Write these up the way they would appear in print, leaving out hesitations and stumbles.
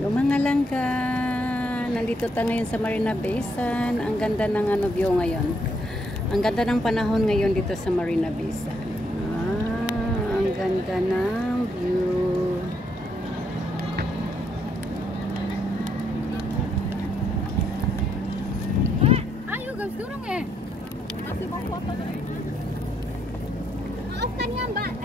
Hello mga langga, nandito tayo ngayon sa Marina Bay Sands. Ang ganda ng view ngayon. Ang ganda ng panahon ngayon dito sa Marina Bay Sands. Ang ganda ng view. Ayo guys, turun eh. Masih mau foto. Maafkan ya Mbak.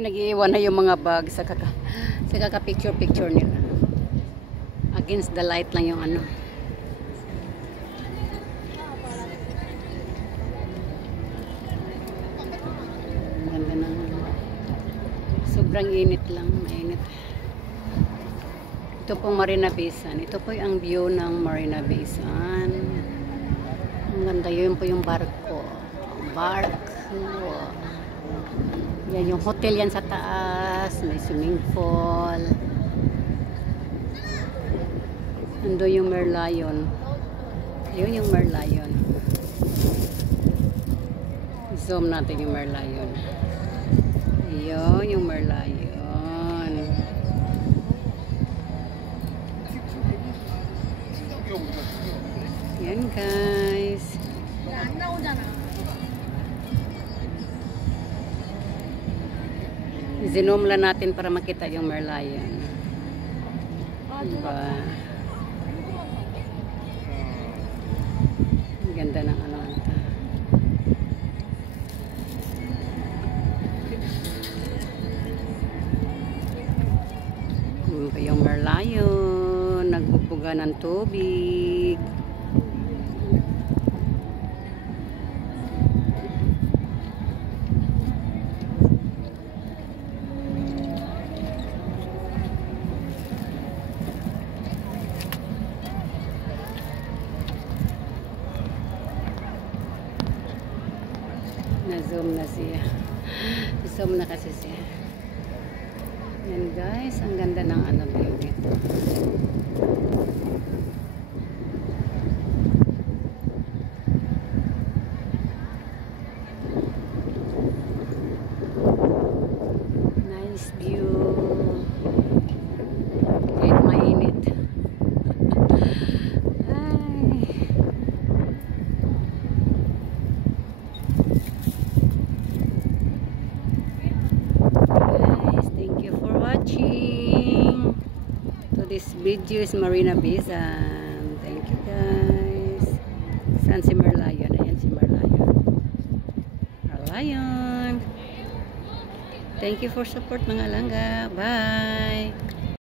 Pinag-iiwan na yung mga bag sa kaka-picture nila. Against the light lang yung ano. Ang ganda ng sobrang init lang, mainit. Ito pong Marina Bay Sands. Ito po yung view ng Marina Bay Sands. Ang ganda, yun po yung barko. Yan yung hotel yan sa taas, may swimming pool. Nandun yung Merlion. Ayun yung Merlion. Zoom natin yung Merlion. Ayun yung Merlion. Yan guys. Zoom lang natin para makita yung Merlion. Diba? Ang ganda ng ano ito. Yung Merlion, nagbubuga ng tubig. Na-zoom na siya. Zoom na kasi siya. Yan guys, ang ganda ng ano view dito. Nice view. Kahit mainit. Watching to this video is Marina Bay Sands. Thank you guys. Saan si Merlion? Ayan si Merlion. Merlion. Thank you for support mga langga. Bye.